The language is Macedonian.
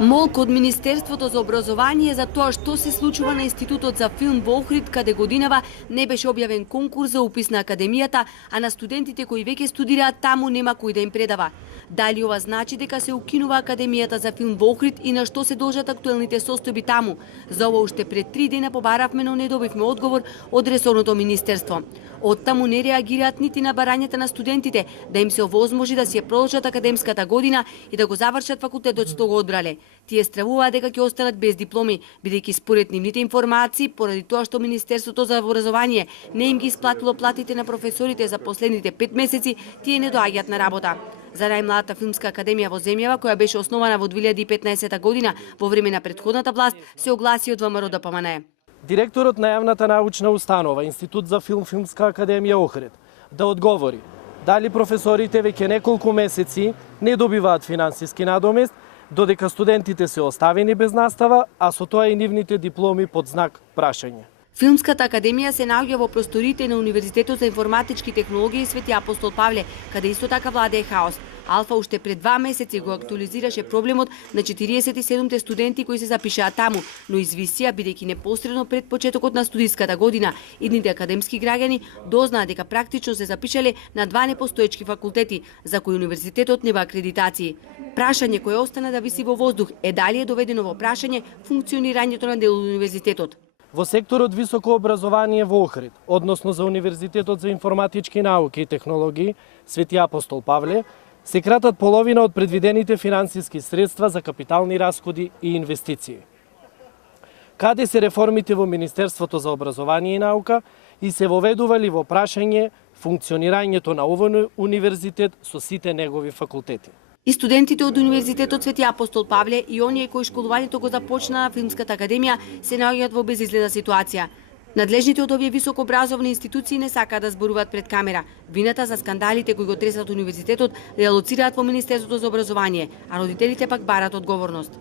Молк од Министерството за образование за тоа што се случува на Институтот за филм во Охрид, каде годинава не беше објавен конкурс за упис на академијата, а на студентите кои веќе студираат таму нема кој да им предава. Дали ова значи дека се укинува академијата за филм во Охрид и на што се должат актуелните состојби таму? За ова уште пред 3 дена побаравме, но не добивме одговор од ресорното министерство. Оттаму не реагираат нити на барањата на студентите да им се овозможи да си ја продолжат академската година и да го завршат факултетот што го одбрале. Тие стравуваат дека ќе останат без дипломи, бидејќи според нивните информации, поради тоа што Министерството за образование не им ги исплатило платите на професорите за последните 5 месеци, тие не доаѓаат на работа. За најмладата филмска академија во земјава, која беше основана во 2015 година во време на претходната власт, се огласи од ВМРО ДПМНЕ. Директорот на јавната научна установа Институт за филмска академија Охрид да одговори дали професорите веќе неколку месеци не добиваат финансиски надомест, додека студентите се оставени без настава, а со тоа и нивните дипломи под знак прашање. Филмската академија се наоѓа во просторите на Универзитетот за информатички технологии Свети Апостол Павле, каде исто така владее хаос. Алфа уште пред 2 месеци го актуализираше проблемот на 47 студенти кои се запишаа таму, но извисија бидејќи непосредно пред почетокот на студиската година, идните академски граѓани дознаа дека практично се запишале на 2 непостоечки факултети, за кои универзитетот нема акредитации. Прашање кое остана да виси во воздух е дали е доведено во прашање функционирањето на дел од универзитетот. Во секторот високо образование во Охрид, односно за Универзитетот за информатички науки и технологии Свети Апостол Павле, се кратат половина од предвидените финансиски средства за капитални расходи и инвестиции. Каде се реформите во Министерството за образование и наука и се воведували во прашање функционирањето на овој универзитет со сите негови факултети? И студентите од Универзитетот Свети Апостол Павле и оние кои школувањето го започнаа на Филмската академија се наоѓаат во безизгледна ситуација. Надлежните од овие високообразовни институции не сакаат да зборуваат пред камера. Вината за скандалите кои го тресат универзитетот ја лоцираат во Министерството за образование, а родителите пак бараат одговорност.